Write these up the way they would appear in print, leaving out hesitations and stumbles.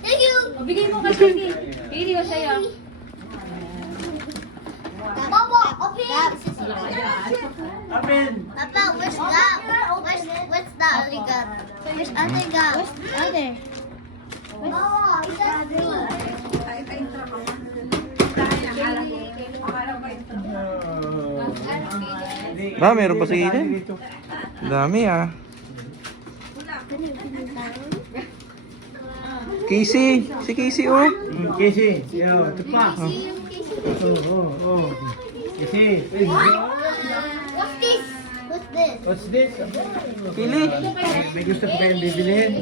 Thank you. Bigay mo kay Kiki. Pili ko sa'yo. Papa, open. Open. Papa, where's that? Where's the other gun? Where's other gun? Other. Oh, is that me? Ma, meron pa sa Eden. Dami ah. Casey. Si Casey oh. Casey. Yo, ito pa. Oh. Casey. What's this? What's this? What's this? Pili. May gusto pa kayong bibilihin?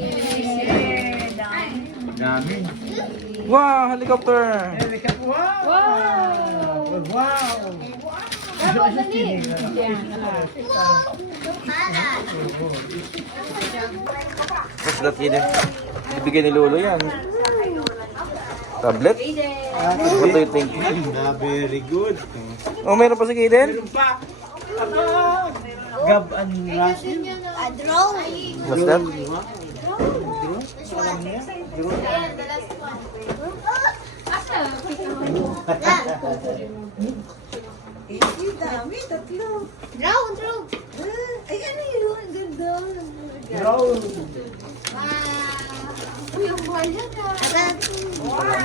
Dami. Wow, helicopter. Wow! Wow! Ako, dali. What's that Eden? Ibigay ni Lolo yan. Tablet? What do you think? Very good. Oh, meron pa si Eden? Meron pa. Gab and Russell. A drone. What's that? Which one? Drone. Drone.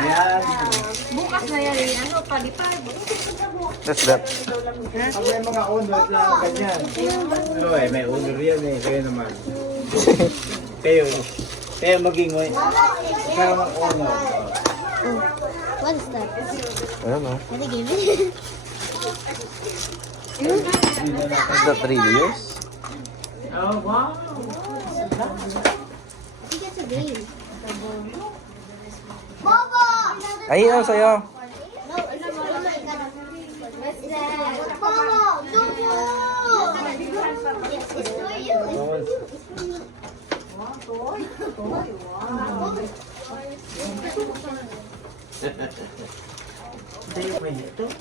Yan. Bukas na yan. Ano, palipad. What's that? Pag may mga honor na ganyan. Ano may honor yan eh. Kayo naman. Kayo maging kayo mag honor. What is that? Ayun oh. What give it? Is that really yours? Oh, wow. I think it's a game. Mama! Ay, ano sa'yo? No, it's Mama! No! It's for you.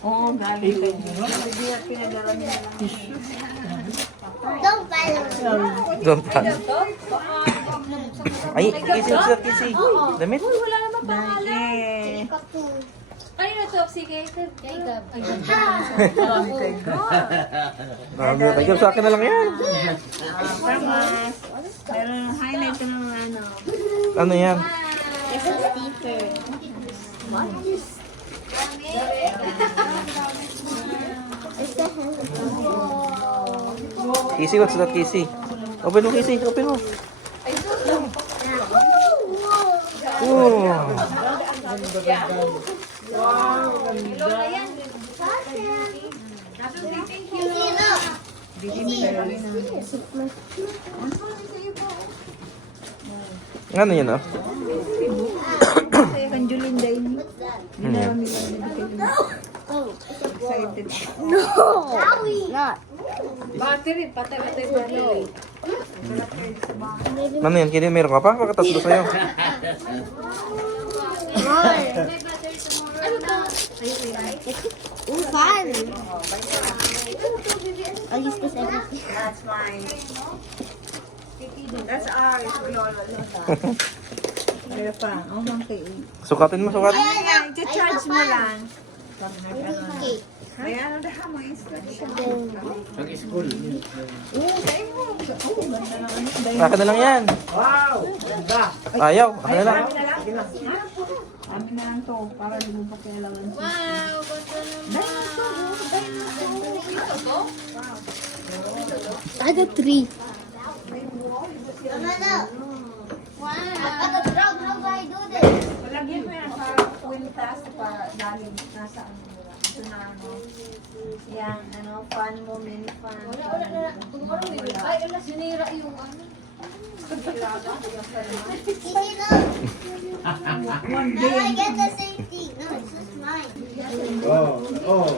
Oo, galing kayo. Don't follow me. Don't pan. Ay, Casey, what's that Casey? Damit? Wala naman pangalan. Cartoon. Ano na to? Sige. Kay Gab. Ay, Gab. Thank you, sa akin na lang yan. Permas. Meron highlight ka ng ano. Ano yan? It's a sticker. It's a Casey, what's that Casey? Open mo Casey, open mo. Oh. Ano yan oh? Kan Julinda ini. Ano yan? Excited. No! Not. Battery, patay battery. Ano yan? Kini meron ka pa? Pagkatatlo sa'yo. More. Ooh, fun. I'll use this everything. That's mine. That's ours. We all Meron pa. Oh, monkey. Sukatin mo, sukat. Ayan, i-charge mo lang. Okay. Ayan, ano daha mo instruction. Ang school. Akin na lang yan. Wow! Ganda! Ayaw, akin na lang. Amin na lang to, para di mo pa kailangan. Wow, I got 3. Wow. I got drug. How do I do this? Lagyan mo yan sa kwintas para dahil nasa ano mo lang. Ito na ano. Yan, ano, fun mo, mini fun. Ay, wala, sinira yung ano. Easy look. Now I get the same thing. No, it's just mine. Oh.